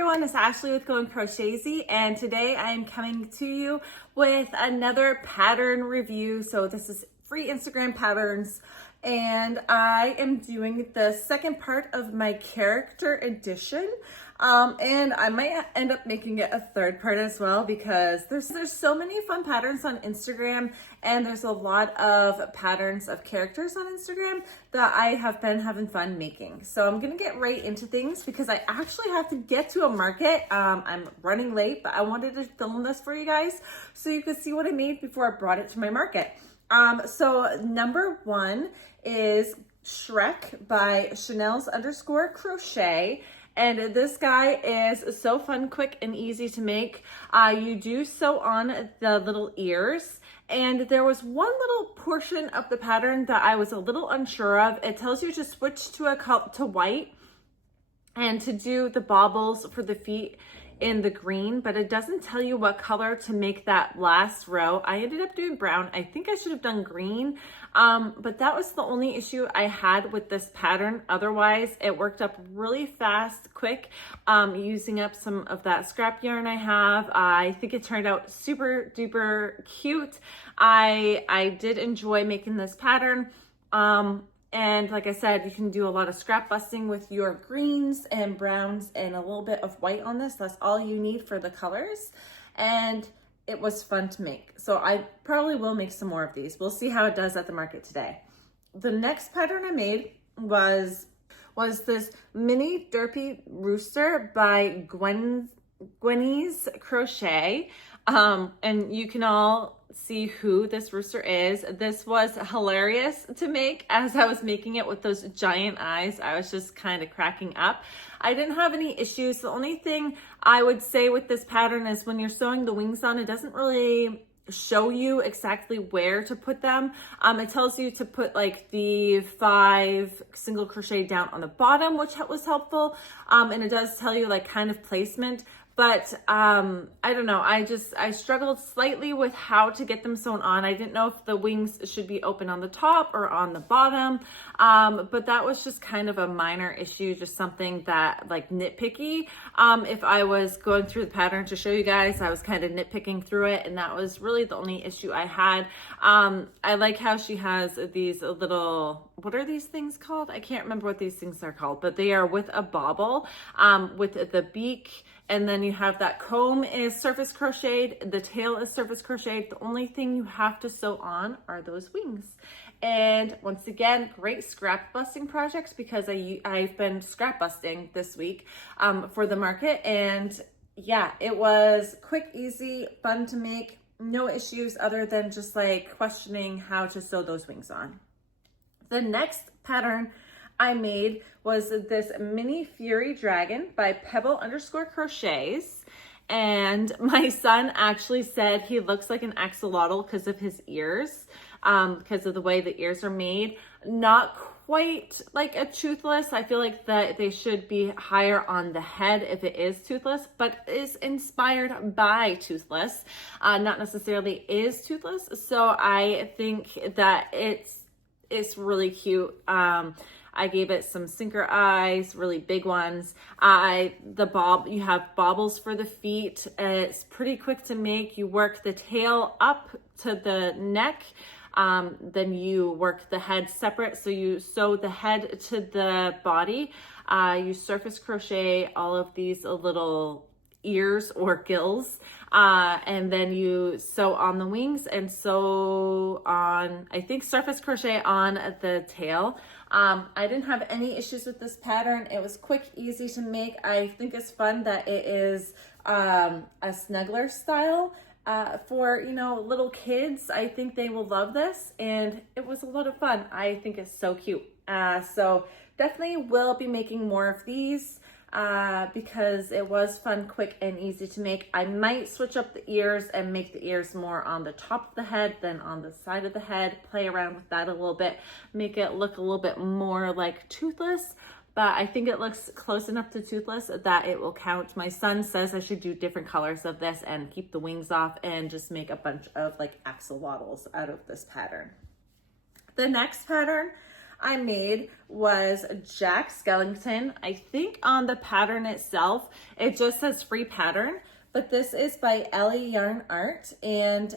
everyone, it's Ashley with Going Crochetzy, and today I am coming to you with another pattern review. So this is free Instagram patterns, and I am doing the second part of my character edition. And I might end up making it a third part as well because there's so many fun patterns on Instagram, and there's a lot of patterns of characters on Instagram that I have been having fun making. So I'm gonna get right into things because I actually have to get to a market. I'm running late, but I wanted to film this for you guys so you could see what I made before I brought it to my market. So number one is Shrek by Chanel's_crochet. And this guy is so fun, quick, and easy to make. You do sew on the little ears, and there was one little portion of the pattern that I was a little unsure of. It tells you to switch to white and to do the baubles for the feet in the green, but it doesn't tell you what color to make that last row. I ended up doing brown. I think I should have done green, but that was the only issue I had with this pattern. Otherwise, it worked up really fast, quick, using up some of that scrap yarn I have. I think it turned out super duper cute. I did enjoy making this pattern. And like I said, you can do a lot of scrap busting with your greens and browns and a little bit of white on this. That's all you need for the colors. And it was fun to make. So I probably will make some more of these. We'll see how it does at the market today. The next pattern I made was this mini derpy rooster by Gwenny's Crochet. And you can all see who this rooster is. This was hilarious to make. As I was making it with those giant eyes, I was just kind of cracking up. I didn't have any issues. The only thing I would say with this pattern is when you're sewing the wings on, it doesn't really show you exactly where to put them. It tells you to put like the 5 single crochet down on the bottom, which was helpful. And it does tell you like kind of placement. But I don't know, I struggled slightly with how to get them sewn on. I didn't know if the wings should be open on the top or on the bottom, but that was just kind of a minor issue, just something that like nitpicky. If I was going through the pattern to show you guys, I was kind of nitpicking through it, and that was really the only issue I had. I like how she has these little, what are these things called? I can't remember what these things are called, but they are with a bauble, with the beak. And then you have that comb is surface crocheted, the tail is surface crocheted. The only thing you have to sew on are those wings. And once again, great scrap busting projects because I've been scrap busting this week for the market. And yeah, it was quick, easy, fun to make. No issues other than just like questioning how to sew those wings on. The next pattern I made was this mini Fury Dragon by Pebble_crochets. And my son actually said he looks like an axolotl because of his ears, because of the way the ears are made. Not quite like a toothless. I feel like that they should be higher on the head if it is toothless, but is inspired by toothless, not necessarily is toothless. So I think that it's really cute. I gave it some sinker eyes, really big ones. You have baubles for the feet. It's pretty quick to make. You work the tail up to the neck. Then you work the head separate. So you sew the head to the body. You surface crochet all of these little ears or gills, and then you sew on the wings and sew on, I think, surface crochet on the tail. I didn't have any issues with this pattern. It was quick, easy to make. I think it's fun that it is a snuggler style for, you know, little kids. I think they will love this, and it was a lot of fun. I think it's so cute. So definitely will be making more of these. Because it was fun, quick, and easy to make. I might switch up the ears and make the ears more on the top of the head than on the side of the head, play around with that a little bit, make it look a little bit more like toothless, but I think it looks close enough to toothless that it will count. My son says I should do different colors of this and keep the wings off and just make a bunch of like axolotls out of this pattern. The next pattern I made was Jack Skellington. I think on the pattern itself, it just says free pattern, but this is by Ellie Yarn Art, and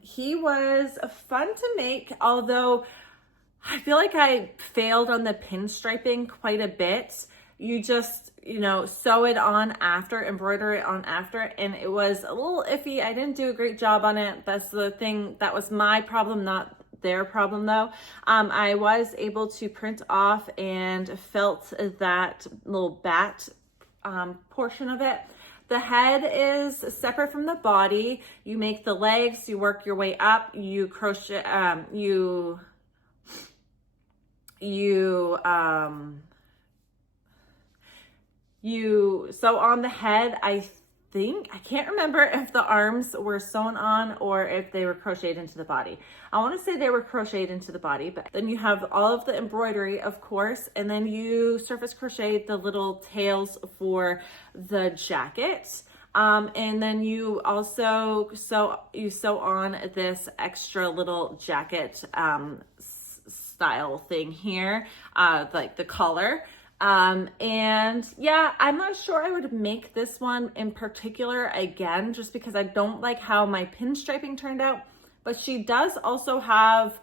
he was fun to make, although I feel like I failed on the pinstriping quite a bit. You just, you know, sew it on after, embroider it on after, and it was a little iffy. I didn't do a great job on it. That's the thing. That was my problem, not their problem though. I was able to print off and felt that little bat portion of it. The head is separate from the body. You make the legs, you work your way up, you crochet, you sew on the head. I can't remember if the arms were sewn on or if they were crocheted into the body. I want to say they were crocheted into the body, but then you have all of the embroidery, of course, and then you surface crochet the little tails for the jacket. And then you also sew on this extra little jacket style thing here, like the collar. And yeah, I'm not sure I would make this one in particular again, just because I don't like how my pinstriping turned out, but she does also have,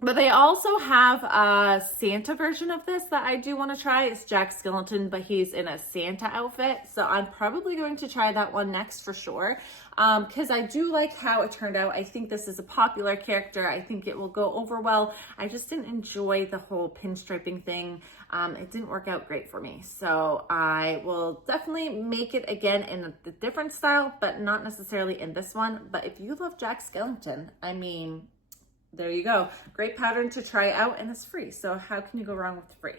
but they also have a Santa version of this that I do want to try. It's Jack Skellington, but he's in a Santa outfit. So I'm probably going to try that one next for sure. Because I do like how it turned out. I think this is a popular character. I think it will go over well. I just didn't enjoy the whole pinstriping thing. It didn't work out great for me. So I will definitely make it again in a different style, but not necessarily in this one. But if you love Jack Skellington, I mean, there you go. Great pattern to try out, and it's free. So how can you go wrong with free?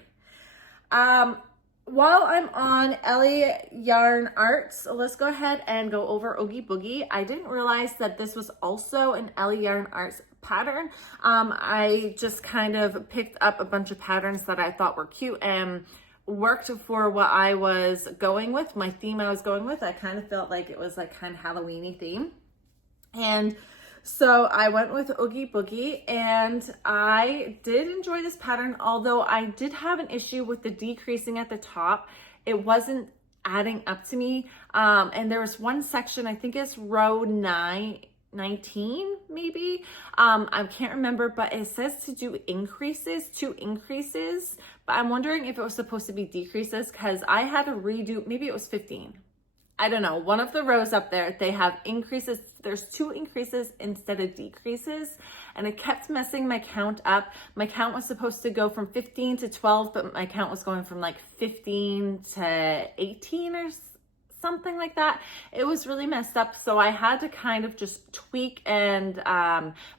While I'm on Ellie Yarn Arts, let's go ahead and go over Oogie Boogie. I didn't realize that this was also an Ellie Yarn Arts pattern. I just kind of picked up a bunch of patterns that I thought were cute and worked for what I was going with, my theme I was going with. I kind of felt like it was like kind of Halloween-y theme. And so I went with Oogie Boogie, and I did enjoy this pattern, although I did have an issue with the decreasing at the top. It wasn't adding up to me. And there was one section, I think it's row 19 maybe. I can't remember, but it says to do increases, 2 increases, but I'm wondering if it was supposed to be decreases, because I had to redo, maybe it was 15. I don't know, one of the rows up there, they have increases. There's 2 increases instead of decreases, and it kept messing my count up. My count was supposed to go from 15 to 12, but my count was going from like 15 to 18 or something like that. It was really messed up, so I had to kind of just tweak and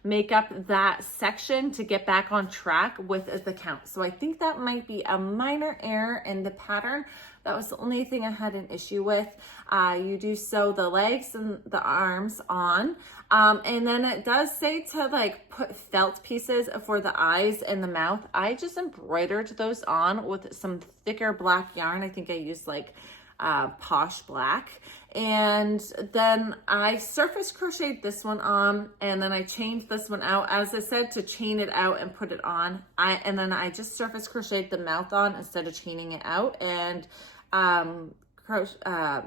make up that section to get back on track with the count. So I think that might be a minor error in the pattern. That was the only thing I had an issue with. You do sew the legs and the arms on, and then it does say to like put felt pieces for the eyes and the mouth. I just embroidered those on with some thicker black yarn. I think I used like Posh Black, and then I surface crocheted this one on, and then I chained this one out, as I said, to chain it out and put it on. And then I just surface crocheted the mouth on instead of chaining it out, and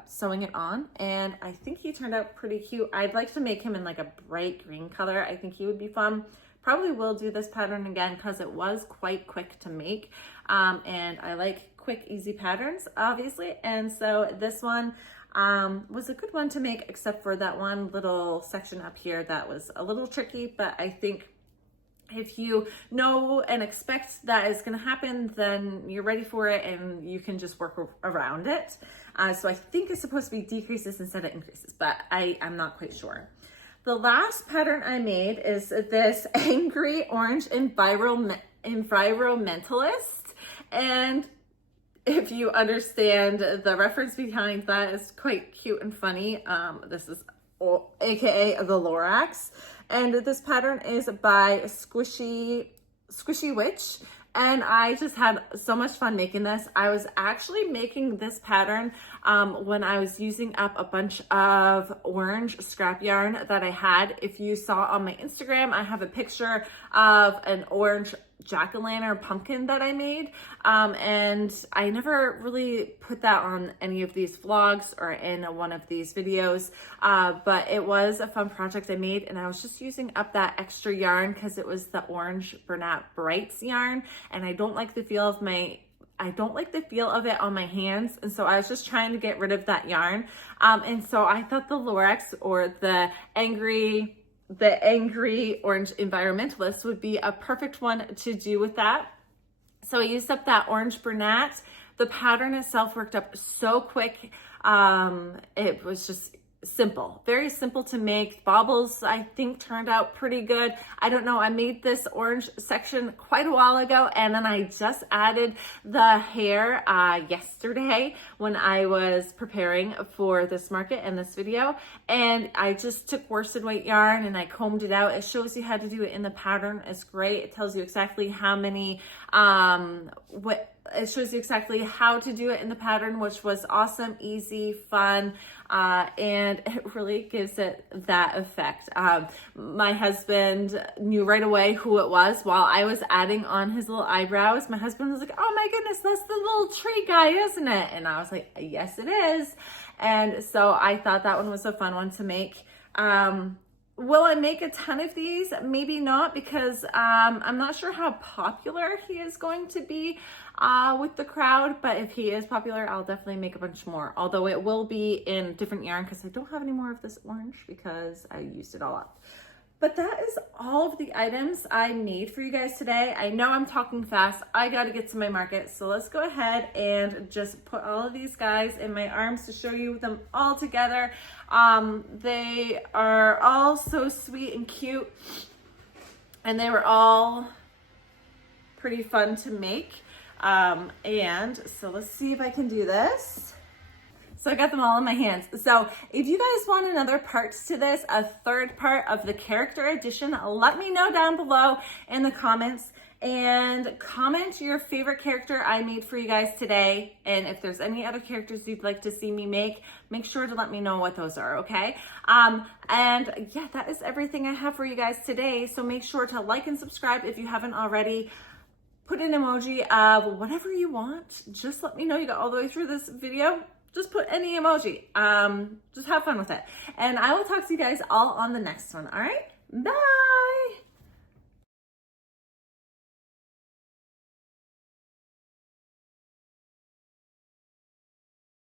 sewing it on, and I think he turned out pretty cute. I'd like to make him in like a bright green color. I think he would be fun. Probably will do this pattern again because it was quite quick to make, and I like quick, easy patterns, obviously. And so this one was a good one to make, except for that one little section up here that was a little tricky. But I think if you know and expect that is going to happen, then you're ready for it and you can just work around it. So I think it's supposed to be decreases instead of increases, but I'm not quite sure. The last pattern I made is this Angry Orange Environmentalist. And if you understand the reference behind that, is quite cute and funny. This is AKA the Lorax. And this pattern is by Squishy Witch. And I just had so much fun making this. I was actually making this pattern when I was using up a bunch of orange scrap yarn that I had. If you saw on my Instagram, I have a picture of an orange jack-o'-lantern pumpkin that I made. And I never really put that on any of these vlogs or in one of these videos, but it was a fun project I made, and I was just using up that extra yarn because it was the orange Bernat Brights yarn, and I don't like the feel of it on my hands, and so I was just trying to get rid of that yarn. And so I thought the Lorax, or the angry orange environmentalist, would be a perfect one to do with that. So I used up that orange Bernat. The pattern itself worked up so quick. It was just simple, very simple to make. Baubles, I think, turned out pretty good. I don't know, I made this orange section quite a while ago, and then I just added the hair yesterday when I was preparing for this market and this video, and I just took worsted weight yarn and I combed it out. It shows you how to do it in the pattern. It's great. It tells you exactly how many it shows you exactly how to do it in the pattern, which was awesome, easy, fun, and it really gives it that effect. My husband knew right away who it was while I was adding on his little eyebrows. My husband was like, "Oh my goodness, that's the little tree guy, isn't it?" And I was like, "Yes, it is." And so I thought that one was a fun one to make. Will I make a ton of these? Maybe not, because I'm not sure how popular he is going to be with the crowd, but if he is popular, I'll definitely make a bunch more. Although it will be in different yarn because I don't have any more of this orange because I used it all up. But that is all of the items I made for you guys today. I know I'm talking fast. I got to get to my market. So let's go ahead and just put all of these guys in my arms to show you them all together. They are all so sweet and cute, and they were all pretty fun to make. And so let's see if I can do this. So I got them all in my hands. So if you guys want another part to this, a third part of the character edition, let me know down below in the comments, and comment your favorite character I made for you guys today. And if there's any other characters you'd like to see me make sure to let me know what those are, okay? And yeah, that is everything I have for you guys today. So make sure to like and subscribe if you haven't already. Put an emoji of whatever you want. Just let me know you got all the way through this video. Just put any emoji. Just have fun with it. And I will talk to you guys all on the next one. All right? Bye.